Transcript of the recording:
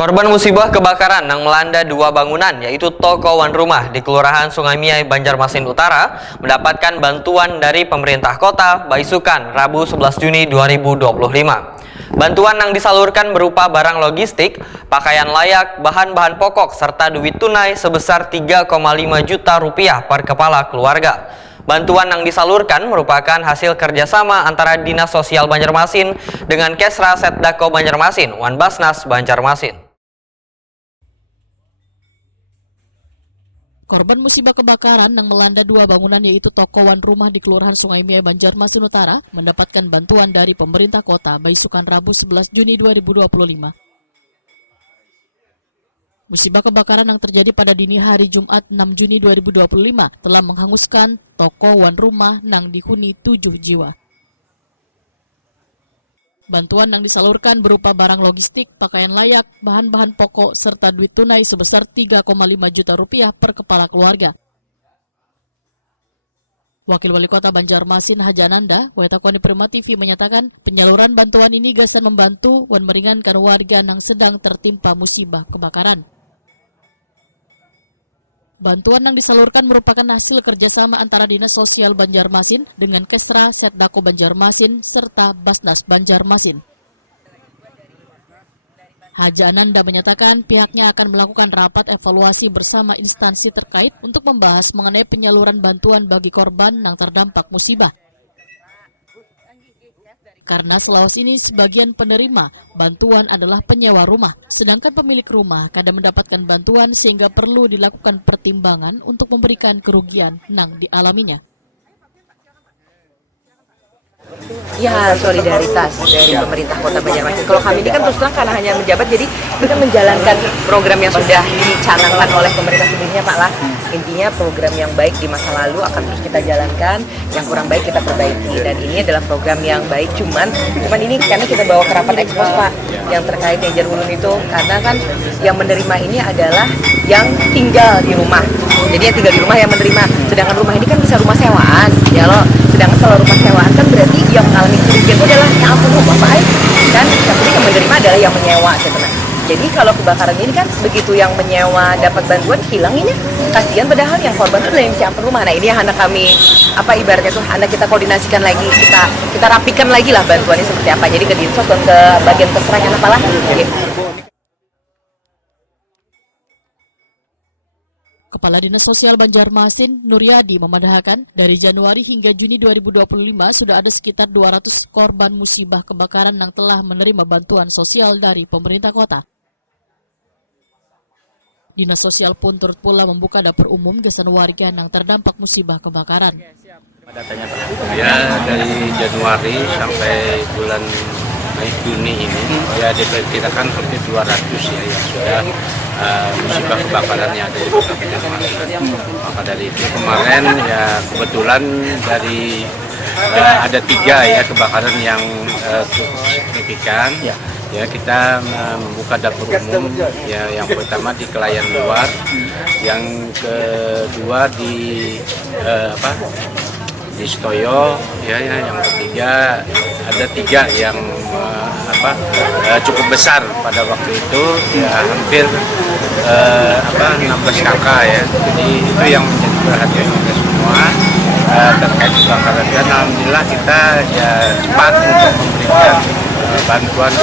Korban musibah kebakaran yang melanda dua bangunan, yaitu toko wan rumah di Kelurahan Sungai Miai, Banjarmasin Utara, mendapatkan bantuan dari pemerintah kota Baisukan Rabu 11 Juni 2025. Bantuan yang disalurkan berupa barang logistik, pakaian layak, bahan-bahan pokok, serta duit tunai sebesar 3,5 juta rupiah per kepala keluarga. Bantuan yang disalurkan merupakan hasil kerjasama antara Dinas Sosial Banjarmasin dengan Kesra Setdako Banjarmasin, Wanbasnas Banjarmasin. Korban musibah kebakaran yang melanda dua bangunan yaitu toko wan rumah di Kelurahan Sungai Miai, Banjarmasin Utara mendapatkan bantuan dari pemerintah kota Baisukan Rabu 11 Juni 2025. Musibah kebakaran yang terjadi pada dini hari Jumat 6 Juni 2025 telah menghanguskan toko wan rumah yang dihuni 7 jiwa. Bantuan yang disalurkan berupa barang logistik, pakaian layak, bahan-bahan pokok, serta duit tunai sebesar 3,5 juta rupiah per kepala keluarga. Wakil Wali Kota Banjarmasin Haji Ananda, Wetakoni Prima TV menyatakan penyaluran bantuan ini gasan membantu dan meringankan warga yang sedang tertimpa musibah kebakaran. Bantuan yang disalurkan merupakan hasil kerjasama antara Dinas Sosial Banjarmasin dengan Kesra Setdako Banjarmasin serta Basnas Banjarmasin. Haji Ananda menyatakan pihaknya akan melakukan rapat evaluasi bersama instansi terkait untuk membahas mengenai penyaluran bantuan bagi korban yang terdampak musibah. Karena selawas ini sebagian penerima bantuan adalah penyewa rumah, sedangkan pemilik rumah kadang mendapatkan bantuan sehingga perlu dilakukan pertimbangan untuk memberikan kerugian yang dialaminya. Ya, solidaritas dari pemerintah Kota Banjarmasin. Kalau kami ini kan terus terang karena hanya menjabat, jadi kita menjalankan program yang sudah dicanangkan oleh pemerintah sebelumnya, Pak Lah. Intinya program yang baik di masa lalu akan terus kita jalankan, yang kurang baik kita perbaiki. Dan ini adalah program yang baik, cuman ini karena kita bawa ke rapat ekspos, Pak, yang terkait Ejen Wulun itu, karena kan yang menerima ini adalah yang tinggal di rumah. Jadi yang tinggal di rumah yang menerima, sedangkan rumah ini kan bisa rumah sewaan, ya loh. Sedangkan kalau rumah sewaan kan berarti yang mengalami kerugian itu adalah yang rumah baik, dan yang menerima adalah yang menyewa, sebenarnya. Jadi kalau kebakaran ini kan begitu yang menyewa dapat bantuan hilang ini kasihan, padahal yang korban itu adalah yang siapa rumah. Nah ini yang anak kami ibaratnya tuh anak kita koordinasikan lagi, kita rapikan lagi lah bantuannya seperti apa. Jadi ke Dinsos dan ke bagian keserangan apalah. Kepala Dinas Sosial Banjarmasin, Nuryadi, memadahkan dari Januari hingga Juni 2025 sudah ada sekitar 200 korban musibah kebakaran yang telah menerima bantuan sosial dari pemerintah kota. Dinas Sosial pun turut pula membuka dapur umum gesan warga yang terdampak musibah kebakaran. Ya, dari Januari sampai bulan Juni ini ya diperkirakan hampir 200 ya yang sudah musibah kebakaran yang ada di Kota Banjarmasin. Maka dari itu kemarin ya kebetulan dari ada 3 ya kebakaran yang signifikan. Ya kita membuka dapur umum ya, yang pertama di Kelayan Luar, yang kedua di di Stoyo ya, yang ketiga ada 3 yang cukup besar pada waktu itu ya, hampir 16 kakak ya. Jadi itu yang perhatian kita semua terkait kebakaran, dan alhamdulillah kita ya cepat untuk memberikan bantuan.